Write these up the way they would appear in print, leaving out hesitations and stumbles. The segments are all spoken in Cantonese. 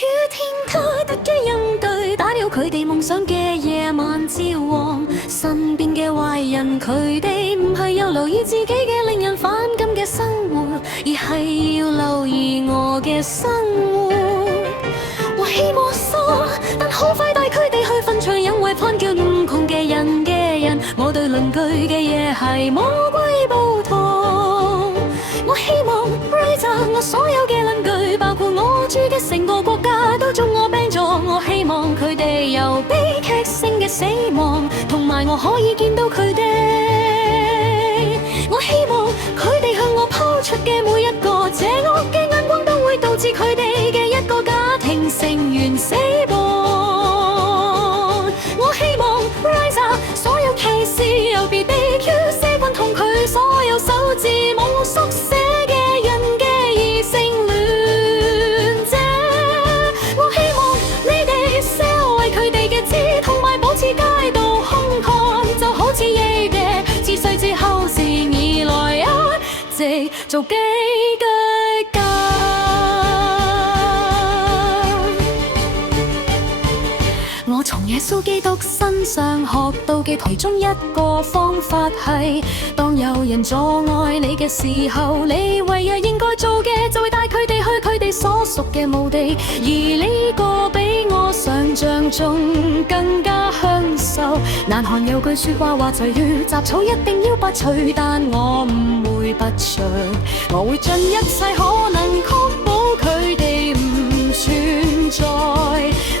雨天他突擊應對，打擾佢哋夢想嘅夜晚之王。身邊嘅壞人，佢哋唔係有留意自己嘅令人反感嘅生活，而係要留意我嘅生活。我希望疏，但好快帶佢哋去墳場，因為攀叫唔窮嘅人。我對鄰居嘅嘢係魔鬼暴徒。我希望 Raiza 我所有嘅鄰居，包括我住嘅成個國家，都祝我病咗。我希望佢哋有悲劇性嘅死亡，同埋我可以見到佢哋。我希望佢哋向我拋出嘅每一個邪惡嘅眼光，都會導致佢哋嘅一個家庭成員死亡。我希望 Raiza 所有歧視又被 DQ 社運同佢所有手指冇縮寫嘅人嘅異性戀者。我希望你哋銷毀佢哋嘅字，同埋保持街道空曠，就好似耶嘅自細之後是以來一直做寄居家。我從耶穌基督身上學到嘅其中一個方法係，當有人阻礙你嘅時候，你唯一應該做嘅就會帶佢哋去佢哋所屬嘅墓地，而呢個比我想象中更加享受。難看有句說話話，隨於雜草一定要拔除，但我唔會不着，我會盡一切可能確保佢哋唔存在。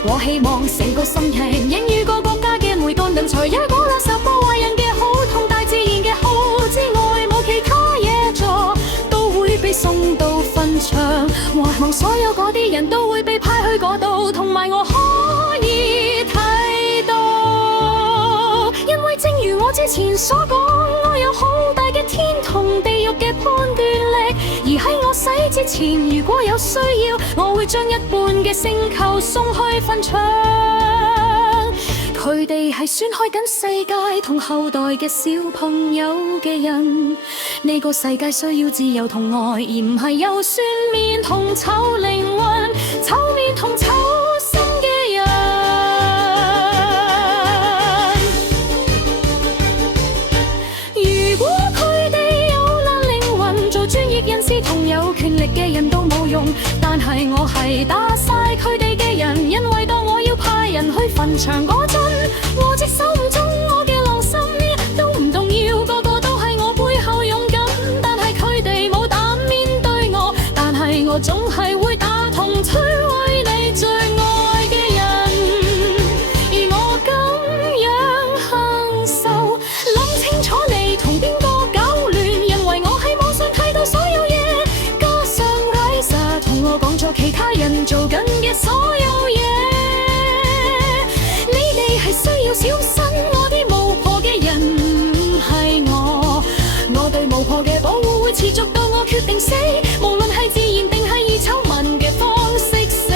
我希望成個心情影於個國家嘅每個人才，一個垃圾破壞人嘅好，同大自然嘅好之外，冇其他嘢做，都會被送到墳場。我希望所有嗰啲人都會被派去嗰度，同埋我可以睇到，因為正如我之前所講，我有好大嘅天同地獄嘅判斷力，而喺我死之前，如果有需要，我會將一半嘅星球送去墳場。佢哋係損害緊世界同後代嘅小朋友嘅人。呢個世界需要自由同愛，而唔係有酸面同臭靈魂、臭面同臭心嘅人。如果佢哋有爛靈魂，做專業人士同有權力嘅人都冇用，但係我係打晒佢哋嘅人，因為當我要派人去墳場嗰陣，我隻手唔中，我嘅良心都唔動搖，個個都係我背後勇敢，但係佢哋冇膽面對我，但係我總係會打同摧毀你最愛嘅人，而我咁樣享受，諗清楚你同邊個搞亂，因為我喺網上睇到所有嘢，加上 Raiza 同我講咗其他人做緊嘅所有嘢。需要小心我啲巫婆嘅人唔係我，我對巫婆嘅保護會持續到我決定死，無論係自然定係以醜聞嘅方式死。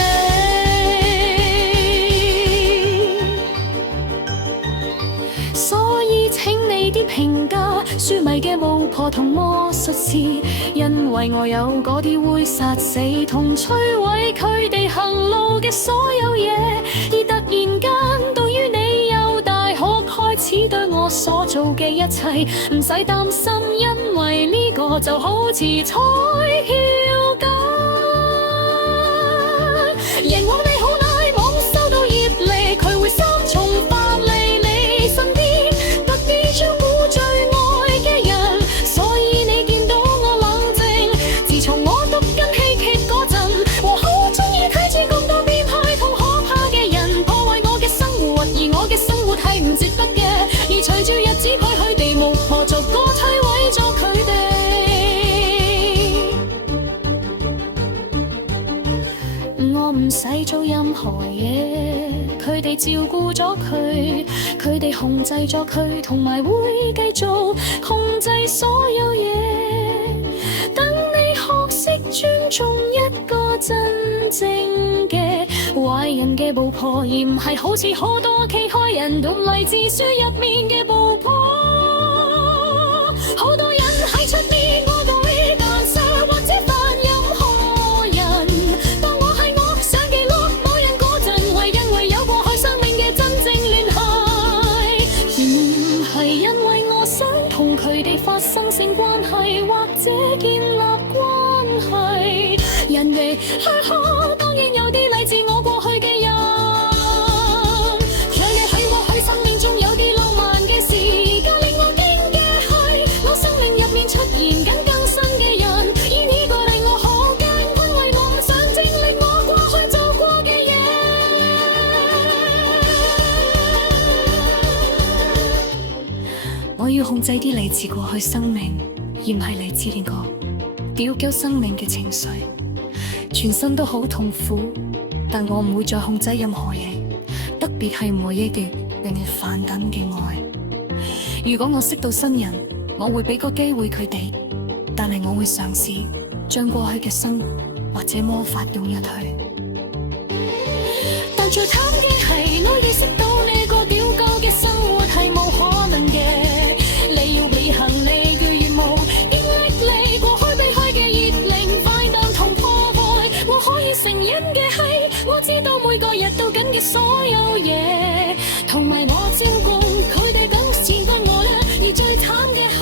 所以請你啲評價書迷嘅巫婆同魔術師，因為我有嗰啲會殺死同摧毀佢哋行路嘅所有嘢，而突然間對於你開始對我所做嘅一切唔使擔心，因為呢個就好似彩票咁，贏往你好耐冇收到業力，佢會三重返嚟你身邊，特意照顧最愛嘅人，所以你見到我冷靜。自從我讀緊戲劇嗰陣，我好中意睇住咁多變態同可怕嘅人破壞我嘅生活，而我嘅生活係唔值得嘅，而隨住日子佢哋巫婆逐個摧毀咗佢哋。我唔使做任何嘢，佢哋照顧咗佢，佢哋控制咗佢，同埋會繼續控制所有嘢。等你學識尊重一個真正嘅壞人嘅巫婆，而唔係好似好多其他人同勵志書入面嘅巫婆。好多人喺出面愛對，但殺或者犯任何人。當我喺我相記錄發生性關係，或者建立關係。人哋當然有啲嚟自我過去嘅人，讓你喺我喺生命中有啲浪漫嘅事，而令我驚嘅係我生命入面出現緊更新嘅人，而呢個令我好驚，因為我唔想經歷我過去做過嘅嘢。我要控制啲嚟自過去生命，而唔係嚟自呢個表舊生命嘅情緒。全身都好痛苦，但我唔會再控制任何嘢，特別係每一段令你反感嘅愛。如果我識到新人，我會俾個機會佢哋，但係我會嘗試將過去嘅生活或者魔法融入去。但最慘嘅係，我意識到呢個表舊嘅生活係冇可能嘅，你要履行你嘅願望，經歷你過去被開嘅熱靈，快樂同破壞。我可以承認嘅係，我知道每個日到緊嘅所有嘢，同埋我照顧佢哋講善待我啦。而最慘嘅係，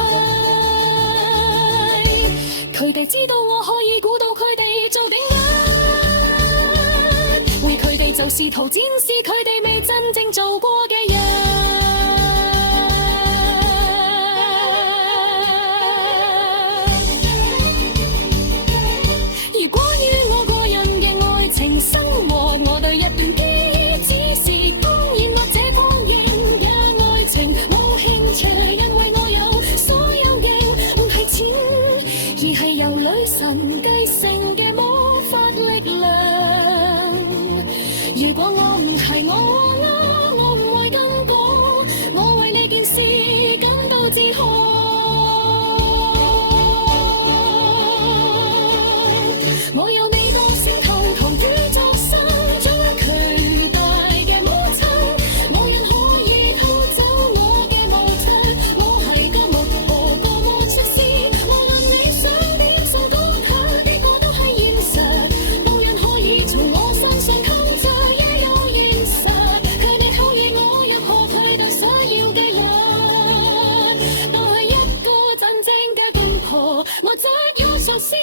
佢哋知道我可以估到佢哋做點解，為佢哋就試圖展示佢哋未真正做過嘅嘢。生活我對一段記憶只是當然或者當然也愛情冇興趣，因為我有所有嘅唔係錢，而係由女神繼承嘅魔法力量。如果我唔係我唔會咁講，我為呢件事感到自豪。我有你個星球同宇宙生長巨大嘅母親，冇人可以偷走我嘅無質。我係個木偶個魔術師，無論你想點想講下，呢個都係現實。冇人可以從我身上控制，也有現實。佢哋討厭我任何佢哋想要嘅人，當係一個真正嘅公婆，我則要熟悉。